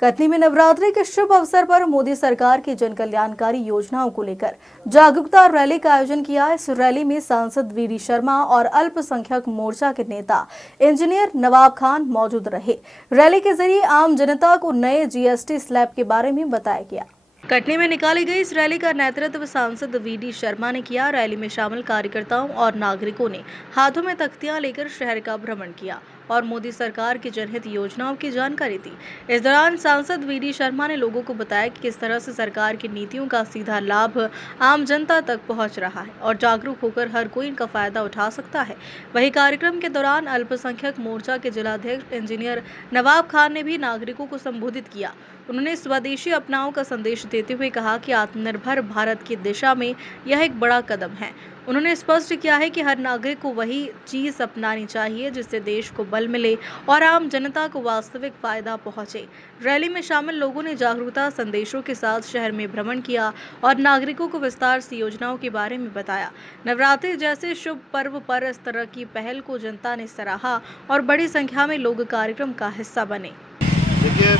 कटनी में नवरात्रि के शुभ अवसर पर मोदी सरकार की जन कल्याणकारी योजनाओं को लेकर जागरूकता रैली का आयोजन किया। इस रैली में सांसद वीडी शर्मा और अल्पसंख्यक मोर्चा के नेता इंजीनियर नवाब खान मौजूद रहे। रैली के जरिए आम जनता को नए जीएसटी स्लैब के बारे में बताया गया। कटनी में निकाली गई इस रैली का नेतृत्व सांसद वीडी शर्मा ने किया। रैली में शामिल कार्यकर्ताओं और नागरिकों ने हाथों में तख्तियां लेकर शहर का भ्रमण किया और मोदी सरकार की जनहित योजनाओं की जानकारी दी। इस दौरान सांसद वीडी शर्मा ने लोगों को बताया कि किस तरह से सरकार की नीतियों का सीधा लाभ आम जनता तक पहुंच रहा है और जागरूक होकर हर कोई इनका फायदा उठा सकता है। वहीं कार्यक्रम के दौरान अल्पसंख्यक मोर्चा के जिलाध्यक्ष इंजीनियर नवाब खान ने भी नागरिकों को संबोधित किया। उन्होंने स्वदेशी अपनाओं का संदेश देते हुए कहा कि आत्मनिर्भर भारत की दिशा में यह एक बड़ा कदम है। उन्होंने स्पष्ट किया है कि हर नागरिक को वही चीज अपनानी चाहिए जिससे देश को बल मिले और आम जनता को वास्तविक फायदा पहुंचे। रैली में शामिल लोगों ने जागरूकता संदेशों के साथ शहर में भ्रमण किया और नागरिकों को विस्तार से योजनाओं के बारे में बताया। नवरात्रि जैसे शुभ पर्व पर इस तरह की पहल को जनता ने सराहा और बड़ी संख्या में लोग कार्यक्रम का हिस्सा बने। देखिए,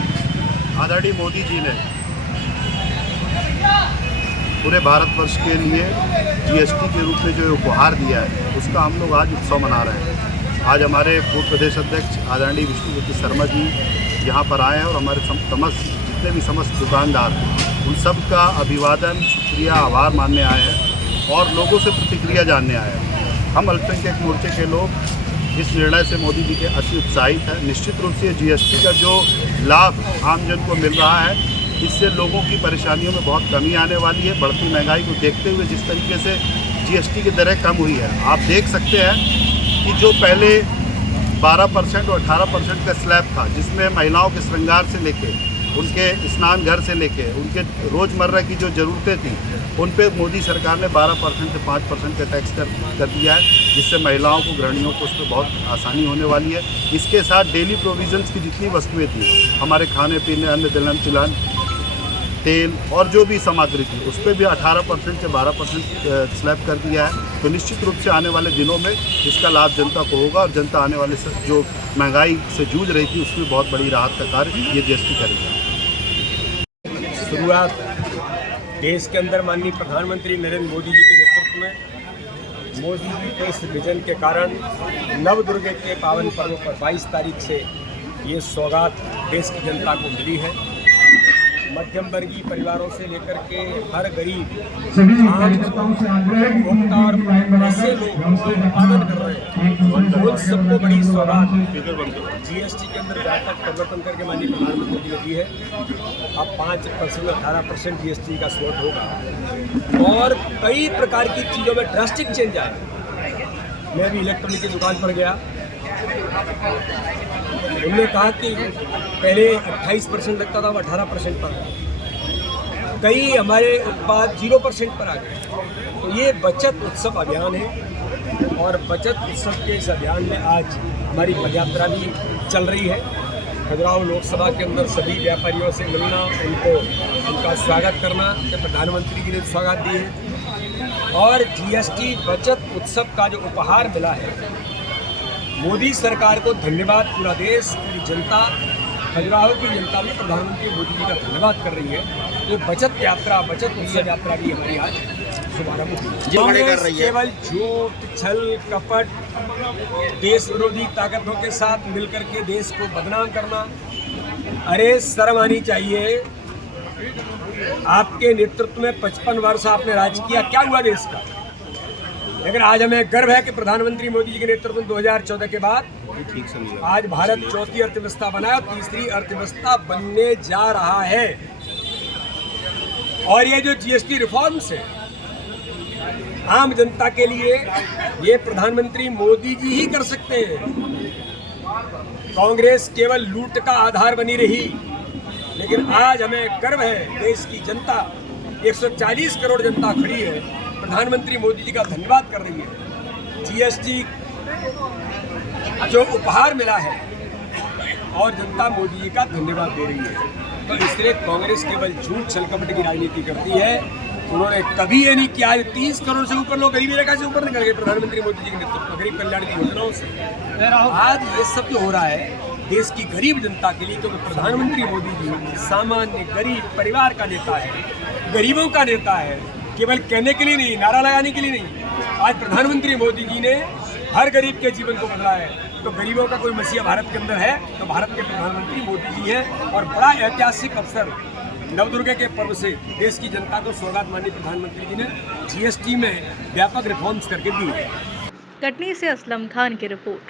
आदरणीय मोदी जी ने पूरे भारतवर्ष के लिए जीएसटी के रूप में जो उपहार दिया है उसका हम लोग आज उत्सव मना रहे हैं। आज हमारे पूर्व प्रदेश अध्यक्ष आदरणीय विष्णुपति शर्मा जी यहाँ पर आए हैं और हमारे जितने भी समस्त दुकानदार उन सब का अभिवादन, शुक्रिया, आभार मानने आए हैं और लोगों से प्रतिक्रिया जानने आए हैं। हम अल्पसंख्यक मोर्चे के लोग इस निर्णय से मोदी जी के अति उत्साहित हैं। निश्चित रूप से जीएसटी का जो लाभ आमजन को मिल रहा है इससे लोगों की परेशानियों में बहुत कमी आने वाली है। बढ़ती महंगाई को देखते हुए जिस तरीके से जीएसटी की दरें कम हुई है, आप देख सकते हैं कि जो पहले 12% और 18% का स्लैब था जिसमें महिलाओं के श्रृंगार से लेके उनके स्नान घर से लेके उनके रोज़मर्रा की जो ज़रूरतें थी उन पे मोदी सरकार ने 12% से 5% का टैक्स कर दिया है, जिससे महिलाओं को, गृहिणियों को उस पर बहुत आसानी होने वाली है। इसके साथ डेली प्रोविजंस की जितनी वस्तुएं थी, हमारे खाने पीने, अन्न दलहन तिलहन, तेल और जो भी सामग्री थी उस पर भी 18% से 12% स्लैब कर दिया है। तो निश्चित रूप से आने वाले दिनों में इसका लाभ जनता को होगा और जनता आने वाले जो महंगाई से जूझ रही थी उसमें बहुत बड़ी राहत का कार्य ये जीएसटी करेगा। शुरुआत देश के अंदर माननीय प्रधानमंत्री नरेंद्र मोदी जी के नेतृत्व में मोदी जी के इस विजन के कारण नवदुर्गे के पावन पर्व पर 22 तारीख से ये सौगात देश की जनता को मिली है। मध्यम वर्गीय परिवारों से लेकर के हर गरीब उपभोक्ता और ऐसे लोग उत्पादन कर रहे हैं उन सबको बड़ी सौगात जीएसटी के अंदर व्यापक परिवर्तन करके माननीय प्रधानमंत्री मोदी ने दी है। अब 5% 18% जीएसटी का स्लैब होगा और कई प्रकार की चीज़ों में ड्रास्टिक चेंज आएगा। मैं भी इलेक्ट्रॉनिक की दुकान पर गया, उन्होंने कहा कि पहले 28% लगता था, वो 18% पर आ गया। कई हमारे उत्पाद 0% पर आ गए। तो ये बचत उत्सव अभियान है और बचत उत्सव के इस अभियान में आज हमारी पदयात्रा भी चल रही है। खजुराहो लोकसभा के अंदर सभी व्यापारियों से मिलना, उनका स्वागत करना, प्रधानमंत्री जी ने स्वागत दी है और जीएसटी बचत उत्सव का जो उपहार मिला है, मोदी सरकार को धन्यवाद। पूरा देश, पूरी जनता, खजुराहो की जनता भी प्रधानमंत्री मोदी जी का धन्यवाद कर रही है। ये बचत यात्रा, बचत उत्सव यात्रा भी हमारी आज शुभारंभ हुई। केवल झूठ, छल, कपट, देश विरोधी ताकतों के साथ मिलकर के देश को बदनाम करना, अरे शर्म आनी चाहिए। आपके नेतृत्व में 55 वर्ष आपने राज किया, क्या हुआ देश का? लेकिन आज हमें गर्व है कि प्रधानमंत्री मोदी जी के नेतृत्व में 2014 के बाद आज भारत चौथी अर्थव्यवस्था बना है, तीसरी अर्थव्यवस्था बनने जा रहा है। और ये जो जीएसटी रिफॉर्म्स है आम जनता के लिए, ये प्रधानमंत्री मोदी जी ही कर सकते हैं। कांग्रेस केवल लूट का आधार बनी रही, लेकिन आज हमें गर्व है, देश की जनता 140 करोड़ जनता खड़ी है, प्रधानमंत्री मोदी जी का धन्यवाद कर रही है। जीएसटी जो उपहार मिला है और जनता मोदी जी का धन्यवाद दे रही है। तो इसलिए कांग्रेस केवल झूठ छलकपट की राजनीति करती है। उन्होंने कभी ये नहीं किया। 30 करोड़ से ऊपर लोग गरीबी रेखा से ऊपर निकल गए प्रधानमंत्री मोदी जी के नेतृत्व में, गरीब कल्याण की योजनाओं से। आज ये सब जो हो रहा है देश की गरीब जनता के लिए, क्योंकि प्रधानमंत्री मोदी जी सामान्य गरीब परिवार का नेता है, गरीबों का नेता है, केवल कहने के लिए नहीं, नारा लगाने के लिए नहीं। आज प्रधानमंत्री मोदी जी ने हर गरीब के जीवन को बदला है। तो गरीबों का कोई मसीहा भारत के अंदर है तो भारत के प्रधानमंत्री मोदी जी हैं। और बड़ा ऐतिहासिक अवसर नवदुर्गा के पर्व से देश की जनता को सौगात माननीय प्रधानमंत्री जी ने जीएसटी में व्यापक रिफॉर्म्स करके दी है। कटनी से असलम खान की रिपोर्ट।